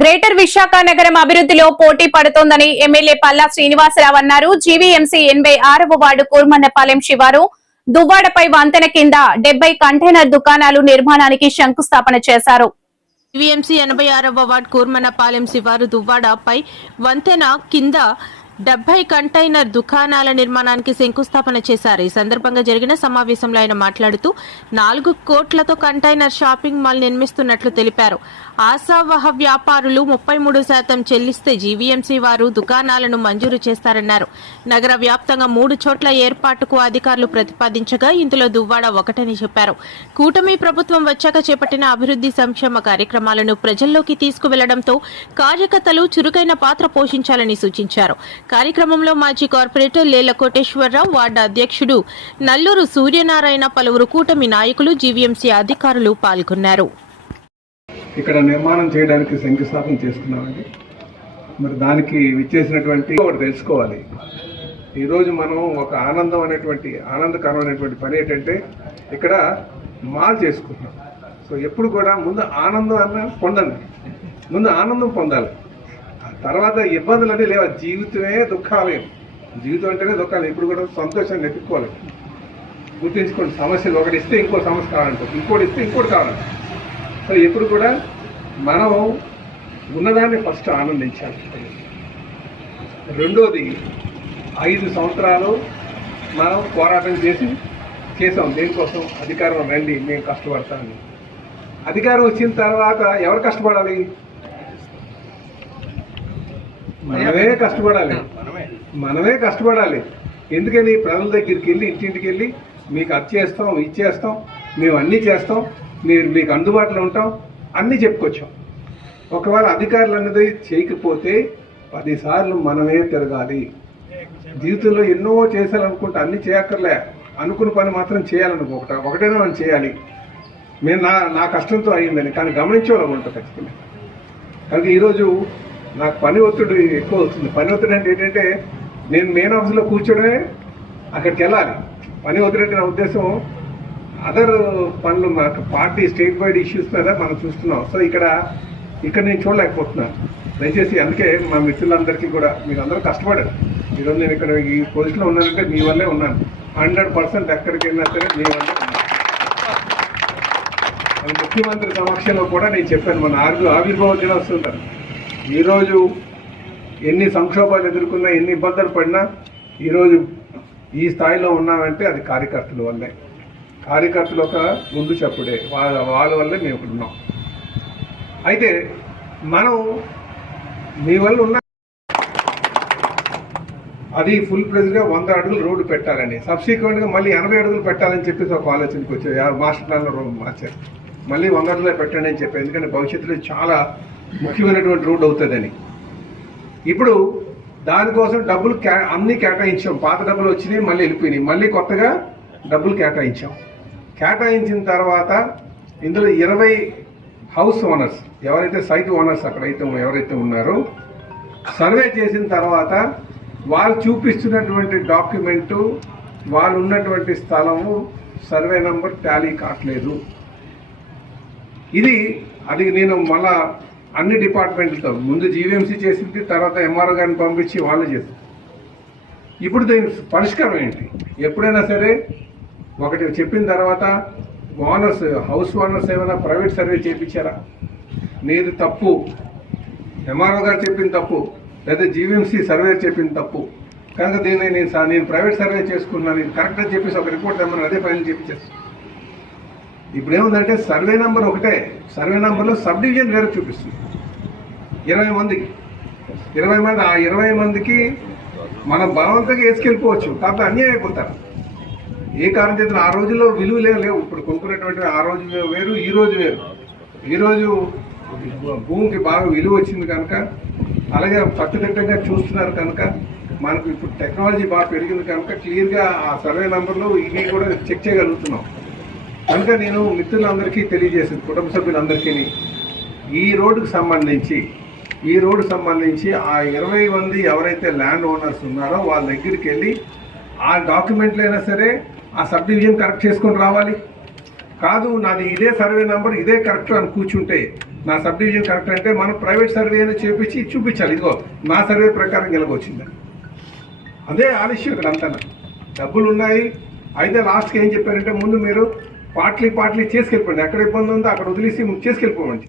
Greater Visakha నగరం అభివృద్ధిలో పోటీ పడుతోందని ఎమ్మెల్యే పల్లా శ్రీనివాసరావు అన్నారు. జీవీఎంసీ 86వ వార్డు కూర్మన్నపాలెం శివారు దువ్వాడపై వంతెన కింద 70 కంటైనర్ దుకాణాలు నిర్మాణానికి శంకుస్థాపన చేశారు. జీవీఎంసీ 86వ వార్డు కూర్మన్నపాలెం శివారు దువ్వాడపై వంతెన కింద 70 కంటైనర్ దుకాణాల నిర్మాణానికి శంకుస్థాపన చేశారు. ఈ సందర్భంగా జరిగిన సమావేశంలో ఆయన మాట్లాడుతూ 4 కోట్లతో కంటైనర్ షాపింగ్ మాల్ నిర్మిస్తున్నట్లు తెలిపారు. ఆశావహ వ్యాపారులు 33% చెల్లిస్తే జీవీఎంసీ వారు దుకాణాలను మంజూరు చేస్తారన్నారు. నగర వ్యాప్తంగా 3 చోట్ల ఏర్పాటుకు అధికారులు ప్రతిపాదించగా ఇందులో దువ్వాడ ఒకటని చెప్పారు. కూటమి ప్రభుత్వం వచ్చాక చేపట్టిన అభివృద్ధి సంక్షేమ కార్యక్రమాలను ప్రజల్లోకి తీసుకువెళ్లడంతో కార్యకర్తలు చురుకైన పాత్ర పోషించాలని సూచించారు. కార్యక్రమంలో మాజీ కార్పొరేటర్ లేళ్ల కోటేశ్వరరావు, వార్డు అధ్యక్షుడు నల్లూరు సూర్యనారాయణ, పలువురు కూటమి నాయకులు, జీవీఎంసీ అధికారులు పాల్గొన్నారు. ఇక్కడ నిర్మాణం చేయడానికి శంకుస్థాపన చేసుకున్నామండి. మరి దానికి విచ్చేసినటువంటి ఒకటి తెలుసుకోవాలి. ఈరోజు మనం ఒక ఆనందకరమైనటువంటి పని ఏంటంటే ఇక్కడ మాల్ చేసుకుంటున్నాం. సో ఎప్పుడు కూడా ముందు ఆనందం పొందండి, ముందు ఆనందం పొందాలి, తర్వాత ఇబ్బందులు అంటే లేవు. జీవితమే దుఃఖాలయం, జీవితం అంటేనే దుఃఖాలు. ఇప్పుడు కూడా సంతోషాన్ని ఎత్తుక్కోవాలి, గుర్తించుకోండి. సమస్యలు ఒకటి ఇస్తే ఇంకో సమస్య కావాలంటారు, ఇంకోటి ఇస్తే ఇంకోటి కావాలంటారు. సో ఎప్పుడు కూడా మనం ఉన్నదాన్ని ఫస్ట్ ఆనందించాలి. రెండోది 5 సంవత్సరాలు మనం పోరాటం చేసాం. దేనికోసం? అధికారం రండి, మేము కష్టపడతామని. అధికారం వచ్చిన తర్వాత ఎవరు కష్టపడాలి? మనమే కష్టపడాలి. ఎందుకని? ప్రజల దగ్గరికి వెళ్ళి, ఇంటింటికి వెళ్ళి మీకు అది చేస్తాం, ఇది చేస్తాం, మేము అన్నీ చేస్తాం, మీకు అందుబాటులో ఉంటాం, అన్నీ చెప్పుకొచ్చాం. ఒకవేళ అధికారులు అన్నది చేయకపోతే 10 సార్లు మనమే తిరగాలి. జీవితంలో ఎన్నో చేయాలనుకుంటే అన్నీ చేయక్కర్లే, అనుకున్న పని మాత్రం చేయాలనుకో. ఒకటైనా మనం చేయాలి. నేను నా కష్టంతో అయ్యిందని కానీ గమనించేవాళ్ళం ఉంటాం ఖచ్చితంగా. కనుక ఈరోజు నాకు పని ఒత్తిడి ఎక్కువ అవుతుంది. పని ఒత్తిడి అంటే ఏంటంటే నేను మెయిన్ ఆఫీస్లో కూర్చోడమే, అక్కడికి వెళ్ళాలి. పని ఒత్తిడి అంటే నా ఉద్దేశం అదర్ పనులు, నాకు పార్టీ స్టేట్ వైడ్ ఇష్యూస్ మీద మనం చూస్తున్నాం. సో ఇక్కడ నేను చూడలేకపోతున్నాను. దయచేసి అందుకే మా మిత్రులందరికీ కూడా మీరు అందరూ కష్టపడారు. ఈరోజు నేను ఇక్కడ ఈ పొజిషన్లో ఉన్నానంటే మీ వల్లే ఉన్నాను. 100% ఎక్కడికి వెళ్ళినా సరే మీ వల్లే ఉన్నాను. ముఖ్యమంత్రి సమక్షంలో కూడా నేను చెప్పాను, మన ఆవిర్భావ దినోత్సవం ఈరోజు ఎన్ని సంక్షోభాలు ఎదుర్కొన్నా, ఎన్ని ఇబ్బందులు పడినా ఈరోజు ఈ స్థాయిలో ఉన్నామంటే అది కార్యకర్తల వల్లే. కార్యకర్తలు ఒక ముందు చెప్పుడే, వాళ్ళ వల్లే మేము ఇక్కడ ఉన్నాం. అయితే మనం మీ వల్ల ఉన్న అది ఫుల్ ప్రెజ్గా 100 అడుగులు రోడ్డు పెట్టాలని, సబ్సిక్వెంట్గా మళ్ళీ 80 అడుగులు పెట్టాలని చెప్పేసి ఒక ఆలోచనకి వచ్చాయి. మాస్టర్ ప్లాన్లో రోడ్డు మార్చారు, మళ్ళీ 100 అడుగులే పెట్టండి అని చెప్పారు. ఎందుకంటే భవిష్యత్తులో చాలా ముఖ్యమైనటువంటి రోడ్డు అవుతుందని. ఇప్పుడు దానికోసం డబ్బులు అన్నీ కేటాయించాం. పాత డబ్బులు వచ్చినాయి, మళ్ళీ వెళ్ళిపోయినాయి, మళ్ళీ కొత్తగా డబ్బులు కేటాయించాం. కేటాయించిన తర్వాత ఇందులో 20 హౌస్ ఓనర్స్, ఎవరైతే సైట్ ఓనర్స్ ఎవరైతే ఉన్నారో, సర్వే చేసిన తర్వాత వాళ్ళు చూపిస్తున్నటువంటి డాక్యుమెంటు, వాళ్ళు ఉన్నటువంటి స్థలము సర్వే నంబర్ టాలీ కావట్లేదు. అది నేను మళ్ళా అన్ని డిపార్ట్మెంట్లతో ముందు జీవీఎంసీ చేసింది, తర్వాత ఎంఆర్ఓ గారిని పంపించి వాళ్ళు చేస్తారు. ఇప్పుడు దీని పరిష్కారం ఏంటి? ఎప్పుడైనా సరే ఒకటి చెప్పిన తర్వాత హౌస్ ఓనర్స్ ఏమైనా ప్రైవేట్ సర్వే చేయించారా? నీది తప్పు, ఎంఆర్ఓ గారు చెప్పిన తప్పు, లేదా జీవీఎంసీ సర్వే చెప్పిన తప్పు. కనుక దీన్ని నేను ప్రైవేట్ సర్వే చేసుకున్నాను, ఇది కరెక్ట్ అని చెప్పేసి ఒక రిపోర్ట్ ఏమన్నా అదే ఫైనల్ చేయించేస్తాను. ఇప్పుడు ఏముందంటే సర్వే నెంబర్ ఒకటే, సర్వే నెంబర్లో సబ్ డివిజన్ వేరే చూపిస్తుంది. 20 మందికి ఆ 20 మందికి మనం బలవంతంగా వేసుకెళ్ళిపోవచ్చు, కాకపోతే అన్యాయం అయిపోతారు. ఏ కారణం చేత ఆ రోజుల్లో విలువ లేవు. ఇప్పుడు కొనుక్కునేటువంటి ఆ రోజు వేరు, ఈ రోజు వేరు. ఈరోజు భూమికి బాగా విలువ వచ్చింది కనుక, అలాగే కట్టుదిట్టంగా చూస్తున్నారు కనుక, మనకు ఇప్పుడు టెక్నాలజీ బాగా పెరిగింది కనుక క్లియర్గా ఆ సర్వే నెంబర్లు ఇవి కూడా చెక్ చేయగలుగుతున్నాం. కనుక నేను మిత్రులందరికీ తెలియజేసింది, కుటుంబ సభ్యులందరికీ ఈ రోడ్డుకు సంబంధించి ఆ 20 మంది ఎవరైతే ల్యాండ్ ఓనర్స్ ఉన్నారో వాళ్ళ దగ్గరికి వెళ్ళి ఆ డాక్యుమెంట్లు అయినా సరే ఆ సబ్ డివిజన్ కరెక్ట్ చేసుకొని రావాలి. కాదు నాది ఇదే సర్వే నెంబర్ ఇదే కరెక్ట్ అని కూర్చుంటే నా సబ్ డివిజన్ కరెక్ట్ అంటే మనం ప్రైవేట్ సర్వేని చేపించి చూపించాలి, ఇదిగో నా సర్వే ప్రకారం గెలకొచ్చిందని. అదే ఆలస్యం ఇక్కడ అంతా. డబ్బులు ఉన్నాయి అయితే లాస్ట్కి ఏం చెప్పారంటే ముందు మీరు పార్ట్లీ చేసుకెళ్ళిపోండి, ఎక్కడ ఇబ్బంది ఉందో అక్కడ వదిలేసి చేసుకెళ్ళిపోమండి.